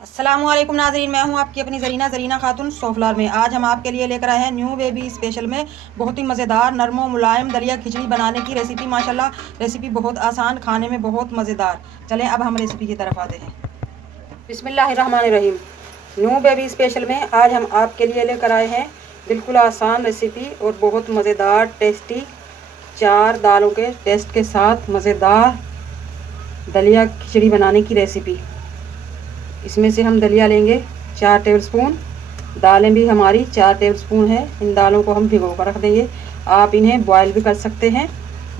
अस्सलामुअलैकुम नाज़रीन, मैं हूं आपकी अपनी ज़रीना खातून सोफलार में। आज हम आपके लिए लेकर आए हैं न्यू बेबी स्पेशल में बहुत ही मज़ेदार नरमो मुलायम दलिया खिचड़ी बनाने की रेसिपी। माशाल्लाह रेसिपी बहुत आसान, खाने में बहुत मज़ेदार। चलें अब हम रेसिपी की तरफ आते हैं। बिस्मिल्लाहिर्रहमानिर्रहीम। न्यू बेबी स्पेशल में आज हम आपके लिए लेकर आए हैं बिल्कुल आसान रेसिपी और बहुत मज़ेदार टेस्टी 4 दालों के टेस्ट के साथ मज़ेदार दलिया खिचड़ी बनाने की रेसिपी। इसमें से हम दलिया लेंगे 4 टेबलस्पून। दालें भी हमारी 4 टेबलस्पून है। इन दालों को हम भिगो कर रख देंगे। आप इन्हें बॉयल भी कर सकते हैं।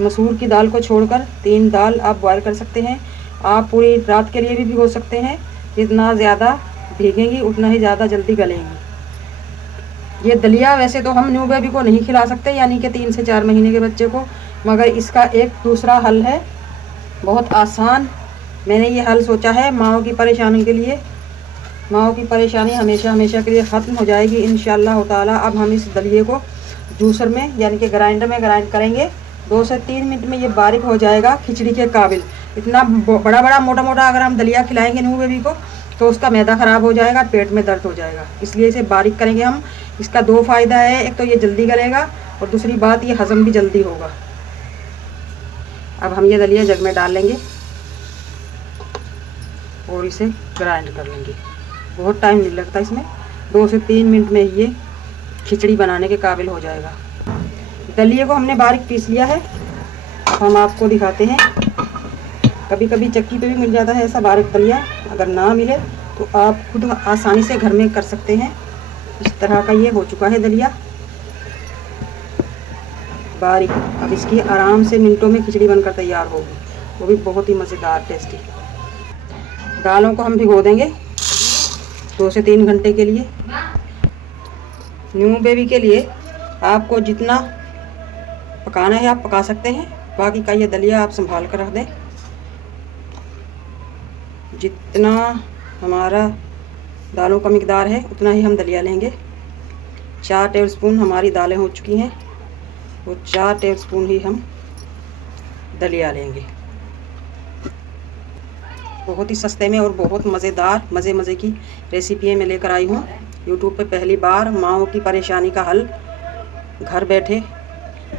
मसूर की दाल को छोड़कर 3 दाल आप बॉयल कर सकते हैं। आप पूरी रात के लिए भी भिगो सकते हैं। जितना ज़्यादा भीगेंगी उतना ही ज़्यादा जल्दी गलेंगी। ये दलिया वैसे तो हम न्यू बेबी को नहीं खिला सकते, यानी कि 3 से 4 महीने के बच्चे को, मगर इसका एक दूसरा हल है बहुत आसान। मैंने ये हल सोचा है माओ की परेशानी के लिए। माओ की परेशानी हमेशा के लिए ख़त्म हो जाएगी इंशाअल्लाह ताला। अब हम इस दलिए को जूसर में यानी कि ग्राइंडर में ग्राइंड करेंगे। 2 से 3 मिनट में ये बारीक हो जाएगा खिचड़ी के काबिल। इतना बड़ा मोटा अगर हम दलिया खिलाएंगे न्यू बेबी को तो उसका मैदा ख़राब हो जाएगा, पेट में दर्द हो जाएगा। इसलिए इसे बारीक करेंगे हम। इसका 2 फ़ायदा है, एक तो ये जल्दी गलेगा और दूसरी बात ये हज़म भी जल्दी होगा। अब हम ये दलिया जग में डाल लेंगे और इसे ग्राइंड कर लेंगे। बहुत टाइम नहीं लगता इसमें, 2 से 3 मिनट में ये खिचड़ी बनाने के काबिल हो जाएगा। दलिए को हमने बारीक पीस लिया है। हम आपको दिखाते हैं। कभी कभी चक्की पे भी मिल जाता है ऐसा बारीक दलिया, अगर ना मिले तो आप खुद आसानी से घर में कर सकते हैं। इस तरह का ये हो चुका है दलिया बारीक। अब इसकी आराम से मिनटों में खिचड़ी बनकर तैयार होगी, वो भी बहुत ही मज़ेदार टेस्टी। दालों को हम भिगो देंगे 2 से 3 घंटे के लिए। न्यू बेबी के लिए आपको जितना पकाना है आप पका सकते हैं। बाकी का ये दलिया आप संभाल कर रख दें। जितना हमारा दालों का मिकदार है उतना ही हम दलिया लेंगे। 4 टेबलस्पून हमारी दालें हो चुकी हैं और 4 टेबलस्पून ही हम दलिया लेंगे। बहुत ही सस्ते में और बहुत मज़ेदार मज़े की रेसिपी मैं लेकर आई हूँ यूट्यूब पे पहली बार। माओ की परेशानी का हल घर बैठे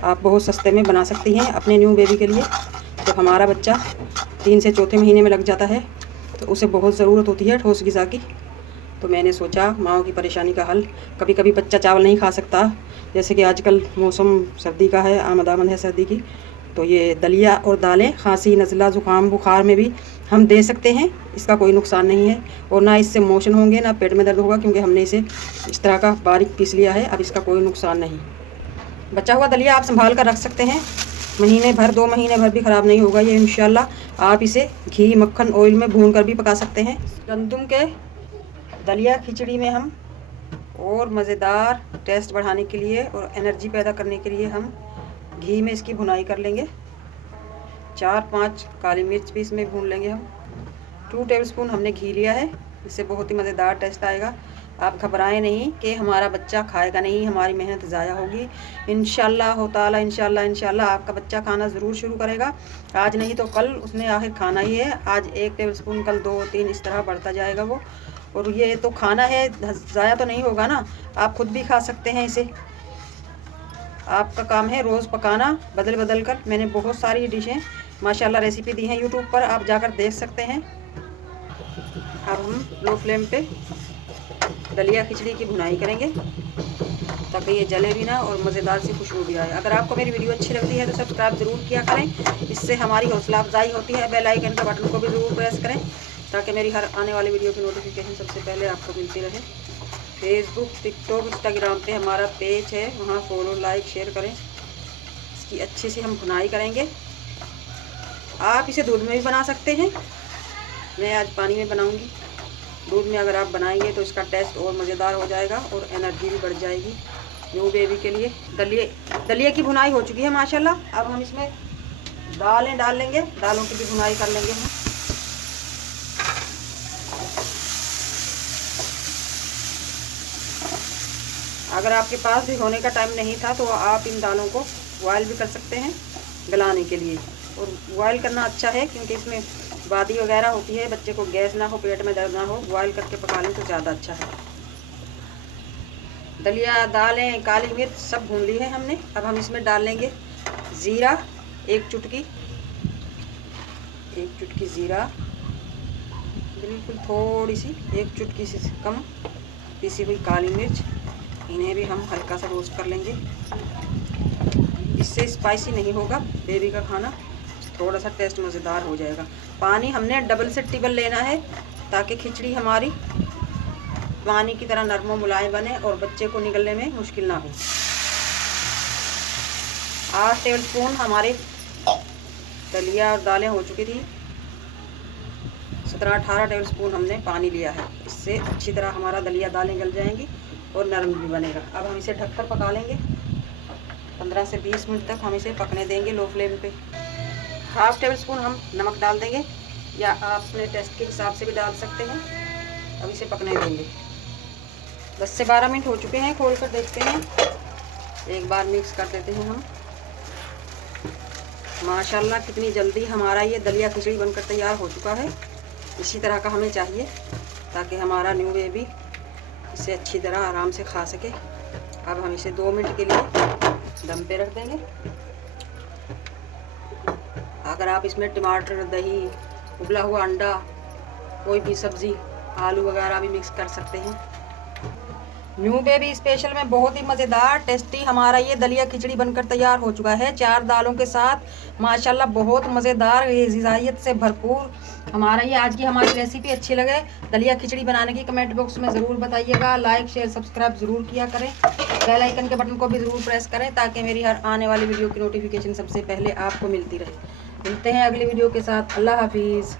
आप बहुत सस्ते में बना सकती हैं अपने न्यू बेबी के लिए। जब हमारा बच्चा 3 से 4थे महीने में लग जाता है तो उसे बहुत ज़रूरत होती है ठोस ग़िज़ा की। तो मैंने सोचा माओ की परेशानी का हल। कभी कभी बच्चा चावल नहीं खा सकता, जैसे कि आजकल मौसम सर्दी का है, आमद है सर्दी की, तो ये दलिया और दालें खांसी, नज़ला, ज़ुकाम, बुखार में भी हम दे सकते हैं। इसका कोई नुकसान नहीं है और ना इससे मोशन होंगे ना पेट में दर्द होगा, क्योंकि हमने इसे इस तरह का बारीक पीस लिया है। अब इसका कोई नुकसान नहीं। बचा हुआ दलिया आप संभाल कर रख सकते हैं। महीने भर 2 महीने भर भी ख़राब नहीं होगा ये इंशाल्लाह। आप इसे घी, मक्खन, ऑयल में भून कर भी पका सकते हैं। गंदम के दलिया खिचड़ी में हम और मज़ेदार टेस्ट बढ़ाने के लिए और एनर्जी पैदा करने के लिए हम घी में इसकी भुनाई कर लेंगे। 4-5 काली मिर्च भी इसमें भून लेंगे हम। 2 टेबलस्पून हमने घी लिया है, इससे बहुत ही मज़ेदार टेस्ट आएगा। आप घबराएं नहीं कि हमारा बच्चा खाएगा नहीं, हमारी मेहनत ज़ाया होगी। इंशाल्लाह ताला इंशाल्लाह आपका बच्चा खाना ज़रूर शुरू करेगा। आज नहीं तो कल उसने आखिर खाना ही है। आज 1 टेबलस्पून, कल 2-3, इस तरह बढ़ता जाएगा वो। और ये तो खाना है, ज़ाया तो नहीं होगा ना। आप खुद भी खा सकते हैं इसे। आपका काम है रोज़ पकाना बदल कर। मैंने बहुत सारी डिशें माशाल्लाह रेसिपी दी हैं यूट्यूब पर, आप जाकर देख सकते हैं। अब हम लो फ्लेम पे दलिया खिचड़ी की भुनाई करेंगे ताकि ये जले भी ना और मज़ेदार सी खुशबू भी आए। अगर आपको मेरी वीडियो अच्छी लगती है तो सब्सक्राइब ज़रूर किया करें, इससे हमारी हौसला अफजाई होती है। बेल आइकन के बटन को भी ज़रूर प्रेस करें ताकि मेरी हर आने वाली वीडियो की नोटिफिकेशन सबसे पहले आपको मिलती रहे। फेसबुक, टिकटॉक, इंस्टाग्राम पे हमारा पेज है, वहाँ फॉलो, लाइक, शेयर करें। इसकी अच्छे से हम भुनाई करेंगे। आप इसे दूध में भी बना सकते हैं, मैं आज पानी में बनाऊंगी। दूध में अगर आप बनाएंगे तो इसका टेस्ट और मज़ेदार हो जाएगा और एनर्जी भी बढ़ जाएगी न्यू बेबी के लिए। दलिए की भुनाई हो चुकी है माशाल्लाह। अब हम इसमें दालें डाल लेंगे, दालों की भी भुनाई कर लेंगे हम। अगर आपके पास भी होने का टाइम नहीं था तो आप इन दालों को बॉयल भी कर सकते हैं गलाने के लिए। और बॉयल करना अच्छा है क्योंकि इसमें वादी वगैरह होती है, बच्चे को गैस ना हो, पेट में दर्द ना हो, बॉयल करके पका लें तो ज़्यादा अच्छा है। दलिया, दालें, काली मिर्च सब भून ली है हमने। अब हम इसमें डाल लेंगे ज़ीरा, एक चुटकी ज़ीरा, बिल्कुल थोड़ी सी, एक चुटकी से कम पीसी हुई काली मिर्च। इन्हें भी हम हल्का सा रोस्ट कर लेंगे। इससे स्पाइसी नहीं होगा बेबी का खाना, थोड़ा सा टेस्ट मज़ेदार हो जाएगा। पानी हमने डबल से ट्रिपल लेना है ताकि खिचड़ी हमारी पानी की तरह नरम मुलायम बने और बच्चे को निगलने में मुश्किल ना हो। 8 टेबलस्पून हमारे दलिया और दालें हो चुकी थी। 17-18 टेबलस्पून हमने पानी लिया है। इससे अच्छी तरह हमारा दलिया दालें गल जाएंगी और नरम भी बनेगा। अब हम इसे ढककर पका लेंगे। 15 से 20 मिनट तक हम इसे पकने देंगे लो फ्लेम पे। 1/2 टेबलस्पून हम नमक डाल देंगे, या आप अपने टेस्ट के हिसाब से भी डाल सकते हैं। अब इसे पकने देंगे। 10 से 12 मिनट हो चुके हैं, खोल कर देखते हैं। एक बार मिक्स कर देते हैं हम। माशाल्लाह कितनी जल्दी हमारा ये दलिया खिचड़ी बनकर तैयार हो चुका है। इसी तरह का हमें चाहिए ताकि हमारा न्यू बेबी इसे अच्छी तरह आराम से खा सके। अब हम इसे 2 मिनट के लिए दम पे रख देंगे। अगर आप इसमें टमाटर, दही, उबला हुआ अंडा, कोई भी सब्ज़ी, आलू वगैरह भी मिक्स कर सकते हैं। न्यू बेबी स्पेशल में बहुत ही मज़ेदार टेस्टी हमारा ये दलिया खिचड़ी बनकर तैयार हो चुका है, 4 दालों के साथ। माशाल्लाह बहुत मज़ेदार, ये ग़िज़ाइयत से भरपूर हमारा ये आज की हमारी रेसिपी। अच्छी लगे दलिया खिचड़ी बनाने की कमेंट बॉक्स में ज़रूर बताइएगा। लाइक, शेयर, सब्सक्राइब ज़रूर किया करें। बेल आइकन के बटन को भी ज़रूर प्रेस करें ताकि मेरी हर आने वाली वीडियो की नोटिफिकेशन सबसे पहले आपको मिलती रहे। मिलते हैं अगली वीडियो के साथ। अल्लाह हाफिज़।